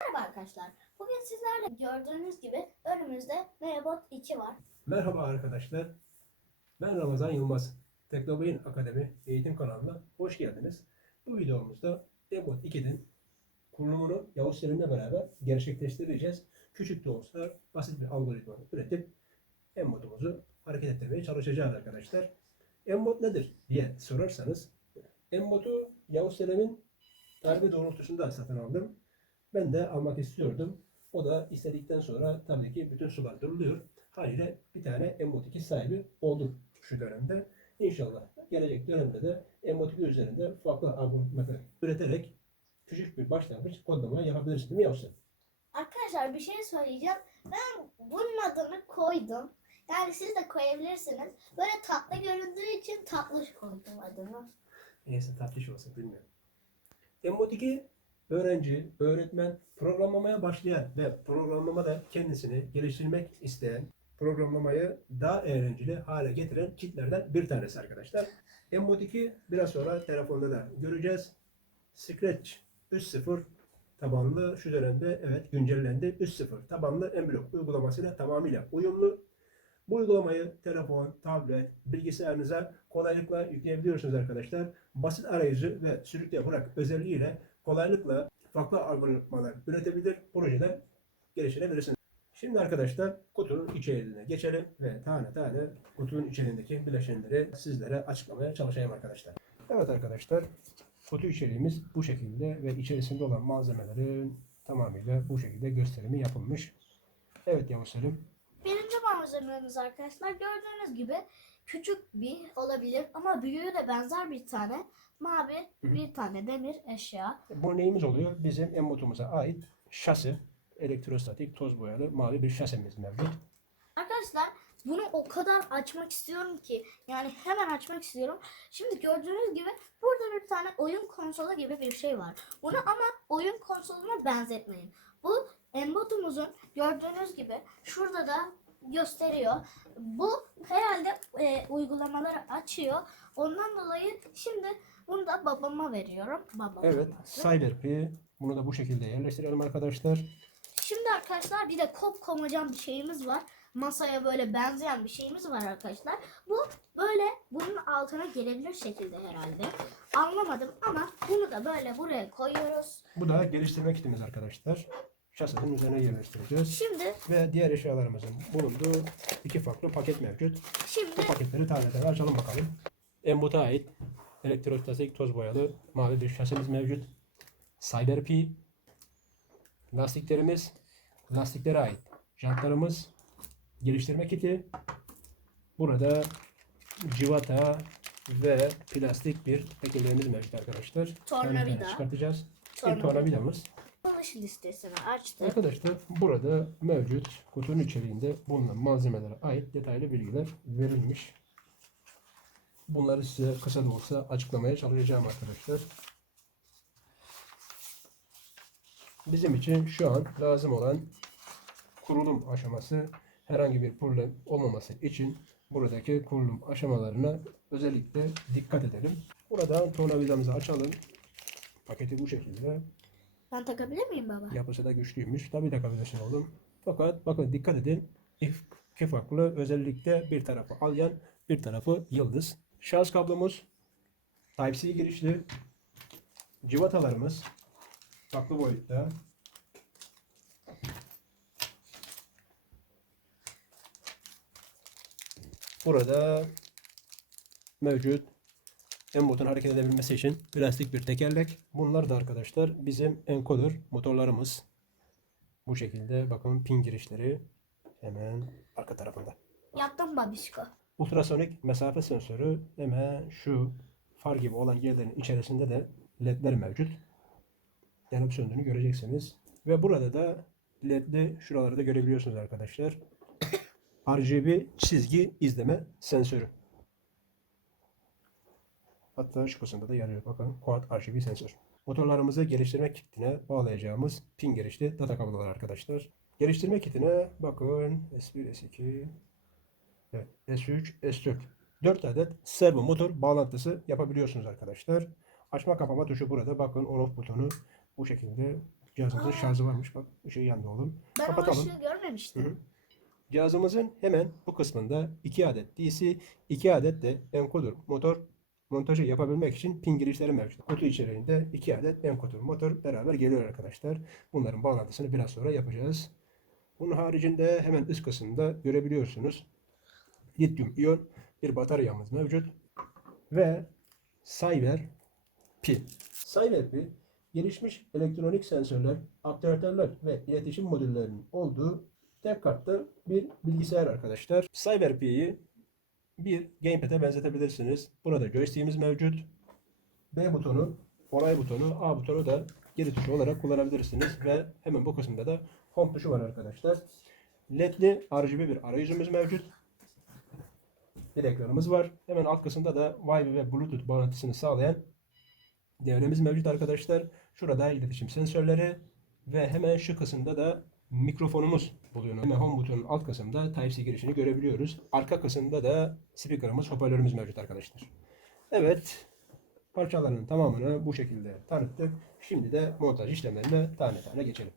Merhaba arkadaşlar. Bugün sizlerle gördüğünüz gibi önümüzde Merobot 2 var. Merhaba arkadaşlar. Ben Ramazan Yılmaz. Teknobeyin Akademi eğitim kanalına hoş geldiniz. Bu videomuzda Embot 2'nin kurulumunu Yavuz Selim'le beraber gerçekleştireceğiz. Küçük de olsa basit bir algoritma üretip Embot'umuzu hareket ettirmeye çalışacağız arkadaşlar. Embot nedir diye sorarsanız Embot'u Yavuz Selim'in tarifi doğrultusunda satın aldım. Ben de almak istiyordum. O da istedikten sonra tabii ki bütün sular duruluyor. Haliyle bir tane M32 sahibi oldum şu dönemde. İnşallah gelecek dönemde de M32 üzerinde farklı algoritmalar üreterek küçük bir başlangıç kodlama yapabiliriz değil mi Yavuz? Arkadaşlar bir şey söyleyeceğim. Ben bunun adını koydum. Yani siz de koyabilirsiniz. Böyle tatlı göründüğü için tatlış koydum adını. Neyse tatlış olsun bilmiyorum. M32 öğrenci, öğretmen, programlamaya başlayan ve programlamada kendisini geliştirmek isteyen, programlamayı daha eğlenceli hale getiren kitlerden bir tanesi arkadaşlar. M32 biraz sonra telefonda da göreceğiz. Scratch 3.0 tabanlı şu dönemde evet güncellendi. 3.0 tabanlı Emblok uygulamasıyla tamamıyla uyumlu. Bu uygulamayı telefon, tablet, bilgisayarınıza kolaylıkla yükleyebiliyorsunuz arkadaşlar. Basit arayüzü ve sürükle bırak özelliğiyle kolaylıkla farklı algoritmalar üretebilir, projede geliştirebilirsiniz. Şimdi arkadaşlar kutunun içeriğine geçelim ve tane tane kutunun içeriğindeki bileşenleri sizlere açıklamaya çalışayım arkadaşlar. Evet arkadaşlar kutu içeriğimiz bu şekilde ve içerisinde olan malzemelerin tamamıyla bu şekilde gösterimi yapılmış. Evet Yavuz Selim. Birinci malzememiz arkadaşlar gördüğünüz gibi küçük bir olabilir ama büyüğü de benzer bir tane mavi bir tane demir eşya. Bu neyimiz oluyor? Bizim embotumuza ait şasi, elektrostatik, toz boyalı mavi bir şasemiz mevcut. Arkadaşlar bunu o kadar açmak istiyorum ki yani hemen açmak istiyorum. Şimdi gördüğünüz gibi burada bir tane oyun konsolu gibi bir şey var. Bunu ama oyun konsoluna benzetmeyin. Bu embotumuzun gördüğünüz gibi şurada da gösteriyor. Bu herhalde e, uygulamaları açıyor. Ondan dolayı şimdi bunu da babama veriyorum. Babama. Evet, CyberP. Bunu da bu şekilde yerleştirelim arkadaşlar. Şimdi arkadaşlar bir de kop komacan bir şeyimiz var. Masaya böyle benzeyen bir şeyimiz var arkadaşlar. Bu böyle bunun altına gelebilir şekilde herhalde. Anlamadım ama bunu da böyle buraya koyuyoruz. Bu da geliştirme kitimiz arkadaşlar. Şasinin üzerine yerleştireceğiz. Şimdi Ve diğer eşyalarımızın bulunduğu iki farklı paket mevcut. şimdi Bu paketleri tane tane açalım bakalım. Embut'a ait elektrostatik toz boyalı mavi bir şasimiz mevcut. CyberP lastiklerimiz, lastiklere ait jantlarımız, geliştirme kiti. Burada civata ve plastik bir tekerleğimiz mevcut arkadaşlar. Tornavida. Çıkartacağız. Bir Tornavida. tornavidamız. Alış listesini açtık. Arkadaşlar burada mevcut kutunun içeriğinde bulunan malzemelere ait detaylı bilgiler verilmiş. Bunları size kısa da olsa açıklamaya çalışacağım arkadaşlar. Bizim için şu an lazım olan kurulum aşaması herhangi bir problem olmaması için buradaki kurulum aşamalarına özellikle dikkat edelim. Buradan tornavidamızı açalım. Paketi bu şekilde. Ben takabilir miyim baba? Yapısı da güçlüymüş. Tabii takabilirsin oğlum. Fakat bakın dikkat edin. İki farklı özellikle bir tarafı alyan, bir tarafı yıldız. Şarj kablomuz, Type-C girişli, civatalarımız farklı boyutta. Burada mevcut Embot'un hareket edebilmesi için plastik bir tekerlek. Bunlar da arkadaşlar bizim encoder motorlarımız. Bu şekilde bakın pin girişleri hemen arka tarafında. Yaptım babişko. Ultrasonik mesafe sensörü hemen şu far gibi olan yerlerin içerisinde de ledler mevcut. Yanıp söndüğünü göreceksiniz. Ve burada da ledli şuraları da görebiliyorsunuz arkadaşlar. RGB çizgi izleme sensörü. Hatta şu kısımda da yarıyor. Bakın Quad RGB sensör. Motorlarımızı geliştirme kitine bağlayacağımız pin girişli data kabloları arkadaşlar. Geliştirme kitine bakın S1, S2, evet, S3, S4. 4 adet servo motor bağlantısı yapabiliyorsunuz arkadaşlar. Açma kapama tuşu burada. Bakın on off butonu bu şekilde Cihazımızın Aa. şarjı varmış. Bak ışığı yandı oğlum. Ben Kapatalım. o ışığı görmemiştim. Hı hı. Cihazımızın hemen bu kısmında 2 adet DC, 2 adet de encoder motor montajı yapabilmek için pin girişleri mevcut. Kutu içeriğinde 2 adet encoder motor beraber geliyor arkadaşlar. Bunların bağlantısını biraz sonra yapacağız. Bunun haricinde hemen üst kısımda görebiliyorsunuz. Lityum iyon bir bataryamız mevcut. Ve Cyber Pi. Cyber Pi gelişmiş elektronik sensörler, aktuatörler ve iletişim modüllerinin olduğu tek katlı bir bilgisayar arkadaşlar. Cyber Pi'yi bir gamepad'e benzetebilirsiniz. Burada joystick'imiz mevcut. B butonu, onay butonu, A butonu da geri tuşu olarak kullanabilirsiniz ve hemen bu kısımda da home tuşu var arkadaşlar. LED'li RGB bir arayüzümüz mevcut. Bir ekranımız var. Hemen alt kısımda da Wi-Fi ve Bluetooth bağlantısını sağlayan devremiz mevcut arkadaşlar. Şurada iletişim sensörleri ve hemen şu kısımda da mikrofonumuz bulunuyor. Hemen home butonun alt kısmında Type-C girişini görebiliyoruz. Arka kısımda da speakerımız, hoparlörümüz mevcut arkadaşlar. Evet, parçaların tamamını bu şekilde tanıttık. Şimdi de montaj işlemlerine tane tane geçelim.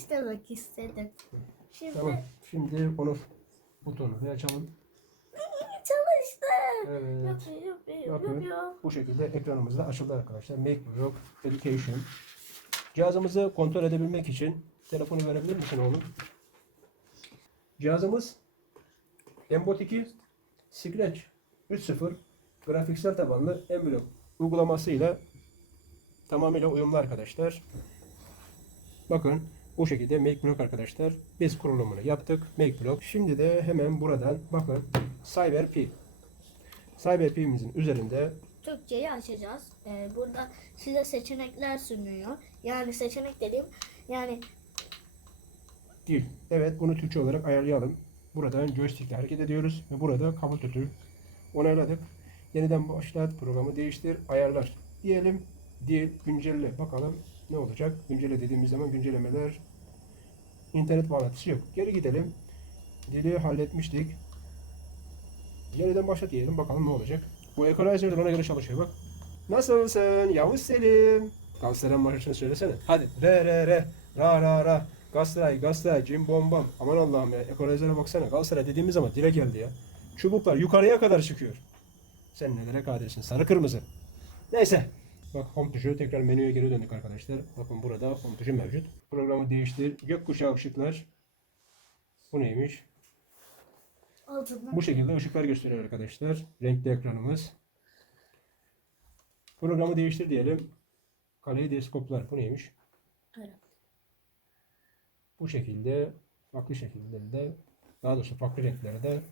İstemek istedim. Şimdi Tamam. Şimdi onu butonu bir açalım. çalıştı. Evet. Yapıyor, yapıyor, yapıyor. Bu şekilde ekranımızda açıldı arkadaşlar. MacBook Education. Cihazımızı kontrol edebilmek için telefonu verebilir misin oğlum? Cihazımız Embot 2 Scratch 3.0 grafiksel tabanlı Emblock uygulamasıyla tamamıyla uyumlu arkadaşlar. Bakın bu şekilde MakeBlock arkadaşlar. Biz kurulumunu yaptık. MakeBlock. Şimdi de hemen buradan bakın CyberP. CyberP'mizin üzerinde Türkçeyi açacağız. Ee, burada size seçenekler sunuyor. Yani seçenek dediğim yani Dil. Evet bunu Türkçe olarak ayarlayalım. Buradan joystickle hareket ediyoruz ve burada kabul tutu onayladık. Yeniden başlat, programı değiştir, ayarlar diyelim. Dil, güncelle bakalım ne olacak. Güncelle dediğimiz zaman güncellemeler internet bağlantısı yok. Geri gidelim. Dili halletmiştik. Yeniden başlat diyelim bakalım ne olacak. Bu equalizer de ona göre çalışıyor bak. Nasılsın Yavuz Selim? Galatasaray maçını söylesene. Hadi re re re ra ra ra. Galatasaray Galatasaray cim bom bom. Aman Allah'ım ya equalizer'a baksana. Galatasaray dediğimiz zaman dile geldi ya. Çubuklar yukarıya kadar çıkıyor. Sen nelere kadirsin sarı kırmızı. Neyse. Bak home tuşu tekrar menüye geri döndük arkadaşlar. Bakın burada home tuşu mevcut. Programı değiştir. Gökkuşağı ışıklar. Bu neymiş? altından Bu şekilde ışıklar gösteriyor arkadaşlar. Renkli ekranımız. Programı değiştir diyelim. Kaleidoskoplar. Bu neymiş? Evet. Bu şekilde farklı şekillerde daha doğrusu farklı renklerde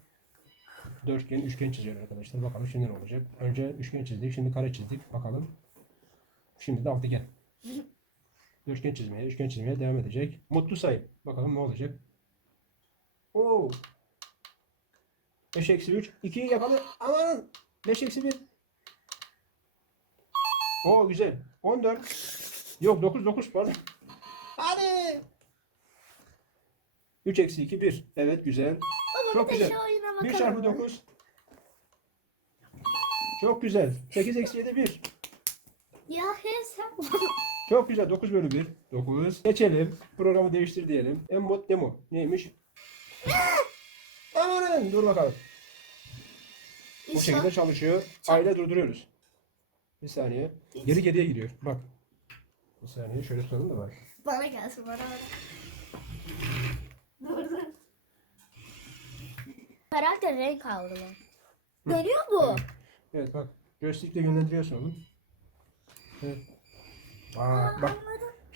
dörtgen, üçgen çiziyor arkadaşlar. Bakalım şimdi ne olacak. Önce üçgen çizdik. Şimdi kare çizdik. Bakalım. Şimdi de altıgen. Dörtgen çizmeye, üçgen çizmeye devam edecek. Mutlu sayı. Bakalım ne olacak. Oo. 5 eksi 3. 2'yi yapalım. Aman. 5 eksi 1. Oo güzel. 14. Yok 9 9 pardon. Hadi. 3 eksi 2 1. Evet güzel. Baba Çok güzel. şu oyuna 1 bakalım. çarpı 9. Çok güzel. 8 eksi 7 1. Ya hesap. Çok güzel. 9 bölü 1. 9. Geçelim. Programı değiştir diyelim. Embot demo. Neymiş? Amanın. Dur bakalım. Bu şekilde çalışıyor. Aile durduruyoruz. Bir saniye. Geri geriye gidiyor. Bak. Bir saniye şöyle tutalım da bak. Bana gelsin bana bana. Dur dur. Herhalde renk aldı bu. Dönüyor bu. Evet bak. Joystick'le yönlendiriyorsun oğlum. Evet. Aa, bak.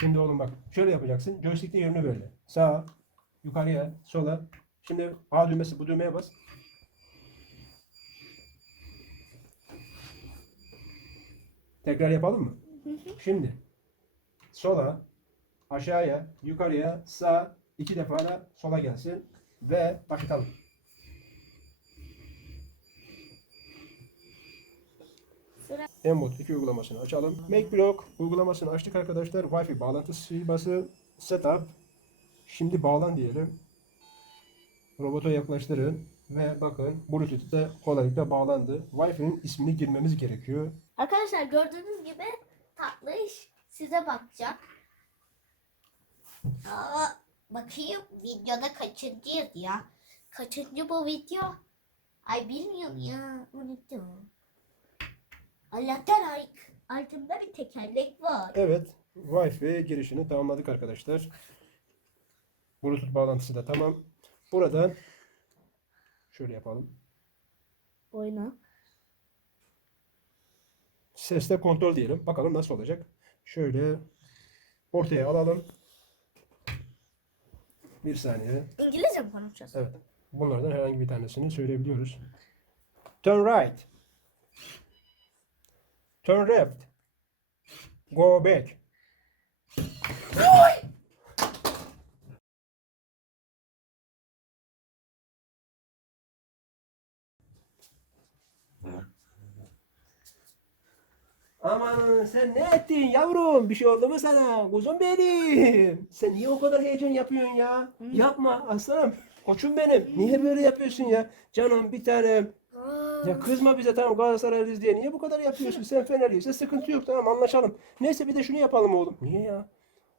Şimdi oğlum bak. Şöyle yapacaksın. Joystick'te yönünü böyle. Sağa, yukarıya, sola. Şimdi A düğmesi bu düğmeye bas. Tekrar yapalım mı? Şimdi sola, aşağıya, yukarıya, sağ iki defa da sola gelsin ve başlatalım. Embot 2 uygulamasını açalım. MakeBlock uygulamasını açtık arkadaşlar. Wi-Fi bağlantısı bası setup. Şimdi bağlan diyelim. Robota yaklaştırın ve bakın Bluetooth de kolaylıkla bağlandı. Wi-Fi'nin ismini girmemiz gerekiyor. Arkadaşlar gördüğünüz gibi tatlı iş size bakacak. Aa, bakayım videoda kaçıncıyız ya? Kaçıncı bu video? Ay bilmiyorum ya. Unuttum. Allah'tan ay, altında bir tekerlek var. Evet, Wi-Fi girişini tamamladık arkadaşlar. Bluetooth bağlantısı da tamam. Buradan şöyle yapalım. Oyna. Sesle kontrol diyelim. Bakalım nasıl olacak. Şöyle ortaya alalım. Bir saniye. İngilizce mi konuşacağız? Evet. Bunlardan herhangi bir tanesini söyleyebiliyoruz. Turn right. Turn left. Go back. Aman sen ne ettin yavrum? Bir şey oldu mu sana? Kuzum benim. Sen niye o kadar heyecan yapıyorsun ya? Yapma aslanım. Koçum benim. Niye böyle yapıyorsun ya? Canım bir tanem. Ya kızma bize tamam Galatasaraylıyız diye. Niye bu kadar yapıyorsun? Sen Fenerliyse sıkıntı yok tamam anlaşalım. Neyse bir de şunu yapalım oğlum. Niye ya?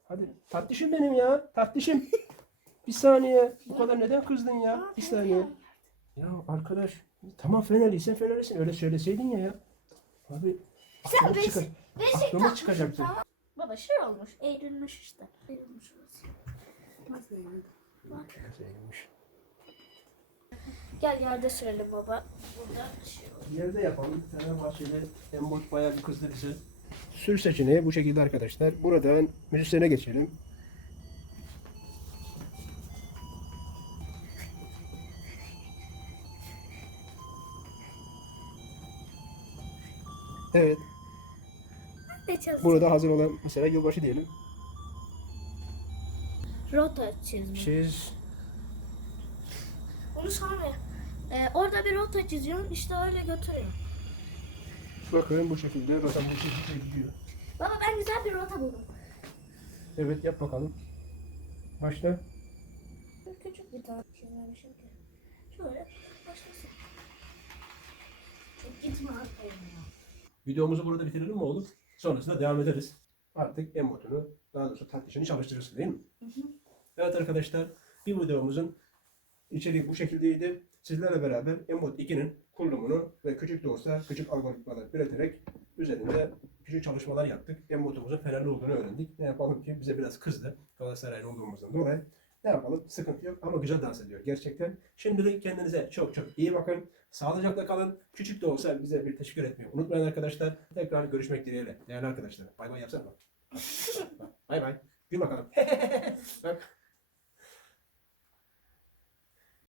Hadi tatlışım benim ya. Tatlışım. bir saniye. Bu kadar neden kızdın ya? Bir saniye. Ya arkadaş Tamam Fenerliysen Fenerlisin. Öyle söyleseydin ya ya. Abi Sen beş, çıkar. Aklımız çıkacaktı. Tamam. Baba şey olmuş. Eğrilmiş işte. Eğrilmiş. Nasıl eğrildi? Bak. Güzelmiş. Gel yerde sürelim baba. Burada şey. Yerde yapalım. Fenerbahçe'de Embot bayağı bir kızdı bizi. Sür seçeneği bu şekilde arkadaşlar. Buradan müzisyene geçelim. Evet. Burada hazır olan mesela yılbaşı diyelim. Rota çizme. Çiz. Onu sonra e, orada bir rota çiziyorsun işte öyle götürüyor. Bakın bu şekilde rotam bu şekilde gidiyor. Baba ben güzel bir rota buldum. Evet yap bakalım. Başla. Küçük bir tane çizmemişim ki. Şöyle başlasın. Çok gitme. Videomuzu burada bitirelim mi oğlum? Sonrasında devam ederiz. Artık embotunu, daha doğrusu tatlışını çalıştırırsın değil mi? Evet arkadaşlar, bir videomuzun içeriği bu şekildeydi. Sizlerle beraber Embot 2'nin kurulumunu ve küçük de olsa küçük algoritmalar üreterek üzerinde küçük çalışmalar yaptık. Embot'umuzun fenerli olduğunu öğrendik. Ne yapalım ki bize biraz kızdı Galatasaraylı olduğumuzdan dolayı. Ne yapalım? Sıkıntı yok ama güzel dans ediyor gerçekten. Şimdilik kendinize çok çok iyi bakın. Sağlıcakla kalın. Küçük de olsa bize bir teşekkür etmeyi unutmayın arkadaşlar. Tekrar görüşmek dileğiyle. Değerli arkadaşlar. Bay bay yapsana. Bay bay. Gül bakalım. Bak.